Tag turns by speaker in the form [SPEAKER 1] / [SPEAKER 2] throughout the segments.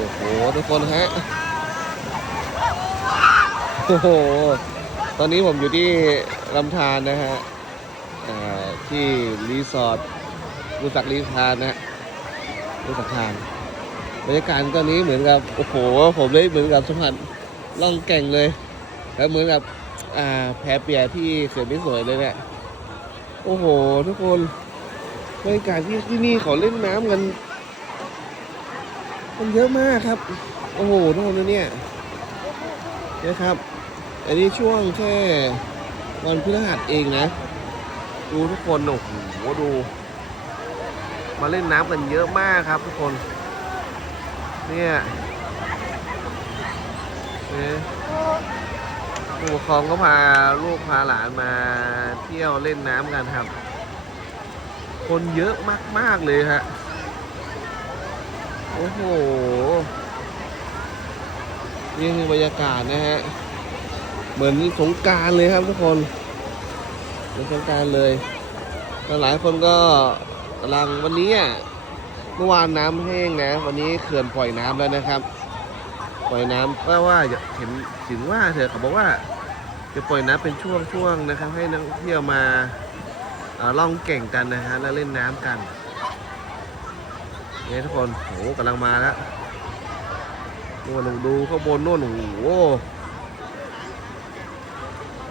[SPEAKER 1] อ้โหทุกคนฮะโอ้โหตอนนี้ผมอยู่ที่ลำธารนะฮะที่รีสอร์ทรู้จักรีสอร์ทนะฮะรู้จักทานบรรยากาศตอนนี้เหมือนกับโอ้โหผมเลยเหมือนกับสัมผัสล่องแก่งเลย แล้วเหมือนกับอ่าแพเปียที่เขื่อนไม่สวยเลยเนี่ยโอ้โห ทุกคนบรรยากาศที่ที่นี่เขาเล่นน้ำกัน มันเยอะมากครับ โอ้โหทุกคนดูเนี่ยนะครับ อันนี้ช่วงแค่วันพฤหัสเองนะ ดูทุกคนโอ้โหดู มาเล่นน้ำกันเยอะมากครับทุกคน เนี่ยเนี่ยผู้ปกครองก็พาลูกพาหลานมาเที่ยวเล่นน้ำกันครับ คนเยอะมาก ๆ เลยฮะ โอ้โห นี่คือบรรยากาศนะฮะ เหมือนสงการเลยครับทุกคนเหมือนสงการเลยแล้วหลายคนก็กำลังวันนี้อะเมื่อวานน้ำแห้งนะ วันนี้เขื่อนปล่อยน้ำแล้วนะครับ ปล่อยน้ำก็ว่าอย่าเห็นถึงว่าเถอะเขาบอกว่าจะปล่อยน้ำเป็นช่วงๆนะครับ ให้นักท่องเที่ยวมาล่องเก่งกันนะฮะแล้วเล่นน้ำกัน นี่ทุกคนโหกำลังมาแล้วนู่นดูข้างบนนู่นโอ้โห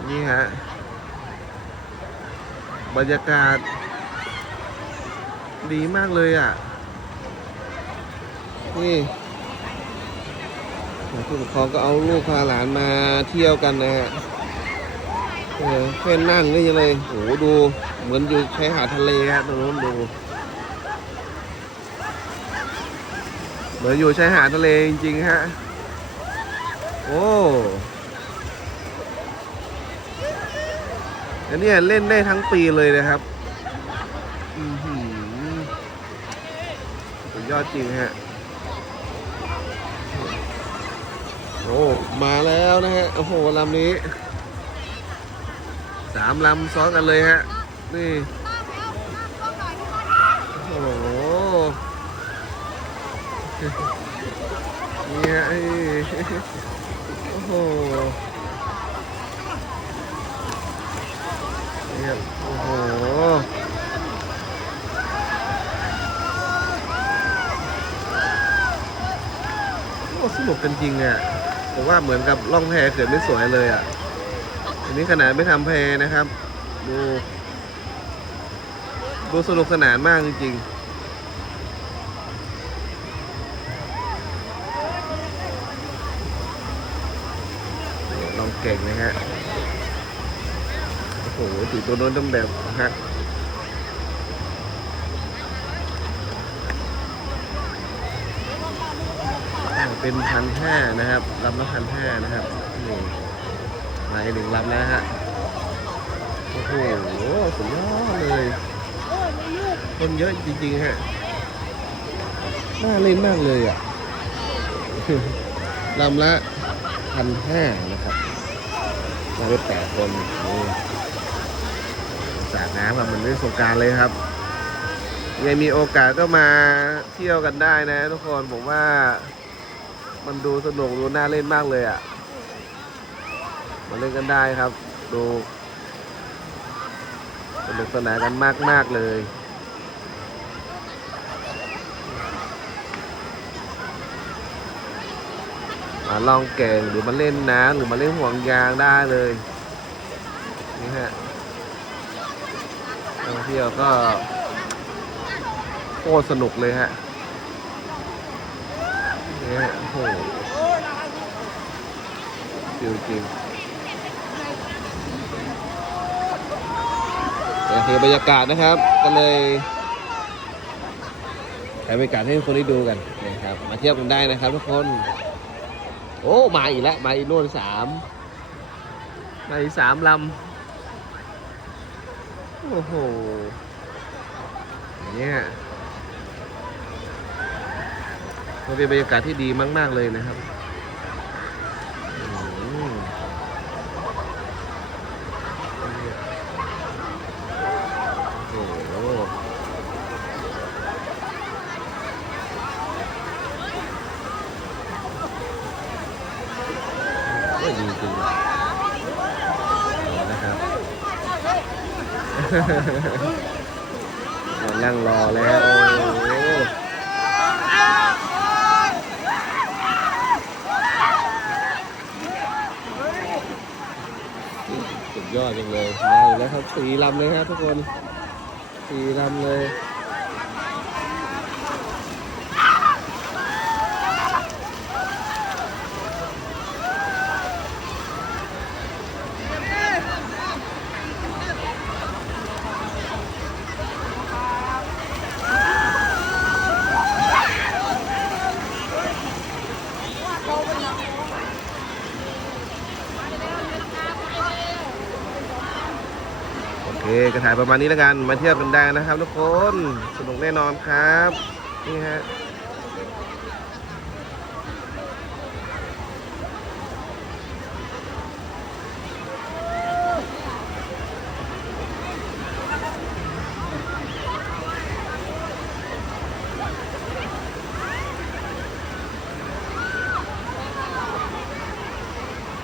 [SPEAKER 1] นี่ฮะ บรรยากาศ ดีมากเลยอะ นี่ผู้ปกครองก็เอาลูกพาหลานมาเที่ยวกันนะฮะเออแค่นั่งก็ยังเลยโอ้โหดู เหมือนอยู่ชายหาดทะเลฮะตรงนู้นดู เหมือนอยู่ชายหาดทะเลจริงๆฮะ โอ้อันนี้เล่นได้ทั้งปีเลยนะครับอือหือสุดยอดจริงฮะ โอ้ มาแล้วนะฮะ โอ้โหลำนี้สามลำซ้อนกันเลยฮะ นี่ โอ้โห เอ้ยโอ้โหเนี่ครับโอ้โหสนุกกันจริงอะผมว่าเหมือนกับล่องแพเกิดไม่สวยเลยอะอันนี้ขนาดไม่ทำแพนะครับ ดู ดูสนุกสนานมากจริงๆ ลอง เก่งนะฮะ โอ้โหถือตัวโน้นต้องแบบฮะอ่าเป็นพันห้านะครับลำละพันห้านะครับนี่มาอีกหนึ่งลำแล้วฮะ โอ้โหสุดยอดเลย คนเยอะจริงๆฮะ น่าเล่นมากเลยอะลำละพันห้านะครับ มาได้แปดคนนี่สาดน้ำแบบมือนเล่นสงการเลยครับ ยังมีโอกาสก็มาเที่ยวกันได้นะ ทุกคนผมว่ามันดูสนุกดูน่าเล่นมากเลยอะ่ะ มาเล่นกันได้ครับ ดูสนุกสนานกันมากมากๆเลย มาลองแก่งหรือมาเล่นน้ำหรือมาเล่นห่วงยางได้เลยนี่ฮะท่องเที่ยวก็โคตรสนุกเลยฮะนี่ฮะโอ้โหจริงจริงนี่คือบรรยากาศนะครับก็เลยถ่ายบรรยากาศให้คนได้ดูกันนะครับ มาเที่ยวกันได้นะครับทุกคน โอ้มาอีกแล้วมาอีกนู่นสามมาอีกสามลำโอ้โหเนี่ยมันเป็นบรรยากาศที่ดีมาก ๆ เลยนะครับอืมโอ้โห ยดีจริงนะครับ มา นั่งรอแล้ว โอ้สุดยอดจริงเลยมาอีกแล้วครับสี่ลำเลยครับทุกคนสี่ลำเลย กระถ่ายประมาณนี้แล้วกัน มาเที่ยวกันได้นะครับทุกคน สนุกแน่นอนครับ นี่ฮะ